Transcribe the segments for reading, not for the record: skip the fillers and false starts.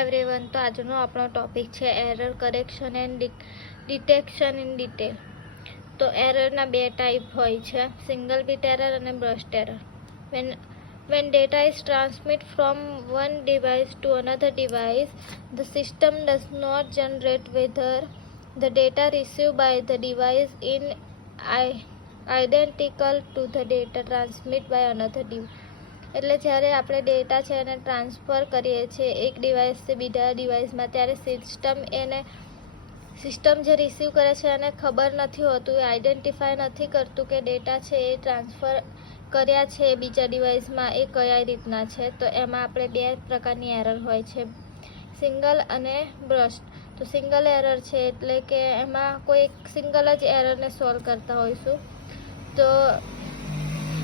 Everyone, તો આજનો આપણો ટોપિક છે error correction and detection in detail. તો એરરના બે ટાઈપ હોય છે, સિંગલ બીટ એરર અને બ્રસ્ટ error. When data is transmitted from one device to another device, the system does not generate whether the data received by the device is identical to the data transmitted by another device. એટલે જ્યારે આપણે data છે એને transfer કરીએ છીએ એક ડિવાઇસથી બીજા ડિવાઇસમાં, ત્યારે સિસ્ટમ જે રિસીવ કરે છે એને ખબર નથી હોતું, એ આઈડેન્ટિફાય નથી કરતું કે ડેટા છે એ ટ્રાન્સફર કર્યા છે બીજા ડિવાઇસમાં એ કયા રીતના છે. તો એમાં આપણે બે પ્રકારની એરર હોય છે, સિંગલ અને બ્રસ્ટ. તો સિંગલ એરર છે એટલે કે એમાં કોઈ એક સિંગલ જ એરરને સોલ્વ કરતા હોઈશું. તો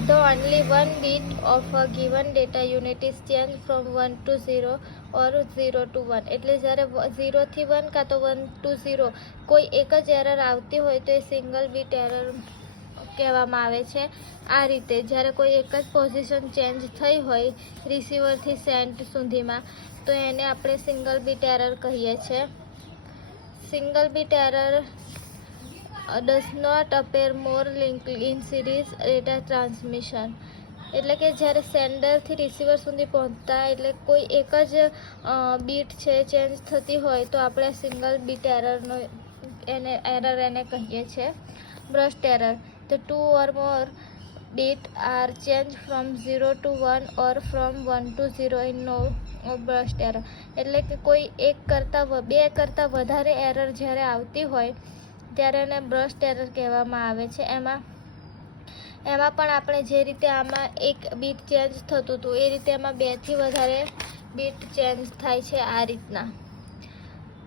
the only one bit of a given data unit is changed from 1 to 0 or 0 to 1. એટલે જ્યારે 0 થી 1 કાં તો 1 to 0 કોઈ એક જ એરર આવતી હોય તો એ સિંગલ બીટ એરર કહેવામાં આવે છે. આ રીતે જ્યારે કોઈ એક જ પોઝિશન ચેન્જ થઈ હોય રિસીવરથી સેન્ડ સુધીમાં, તો એને આપણે સિંગલ બીટ એરર કહીએ છીએ. Single bit error does not appear more linked in series data transmission. એટલે કે જ્યારે સેન્ડરથી રિસીવર સુધી પહોંચતા એટલે કોઈ એક જ બીટ છે ચેન્જ થતી હોય તો આપણે સિંગલ બીટ એરરનો એને કહીએ છીએ. બ્રસ્ટ error, the two or more bits are changed from 0 to 1 or from 1 to 0 in no burst error. એટલે કે કોઈ બે કરતાં વધારે એરર જ્યારે આવતી હોય ત્યારે એને બ્રસ્ટ એરર કહેવામાં આવે છે. એમાં પણ આપણે જે રીતે આમાં એક બીટ ચેન્જ થતું હતું એ રીતે એમાં 2 થી વધારે બીટ ચેન્જ થાય છે. આ રીતના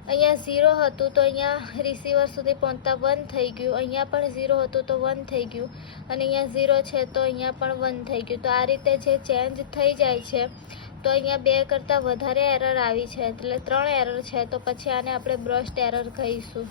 અહીંયા 0 હતું તો અહીંયા રિસીવર સુધી પહોંચતા 1 થઈ ગયું, અહીંયા પણ 0 હતું તો 1 થઈ ગયું, અને અહીંયા 0 છે તો અહીંયા પણ 1 થઈ ગયું. તો આ રીતે જે ચેન્જ થઈ જાય છે, તો અહીંયા 2 કરતાં વધારે એરર આવી છે એટલે 3 એરર છે, તો પછી આને આપણે બ્રસ્ટ એરર કહીશું.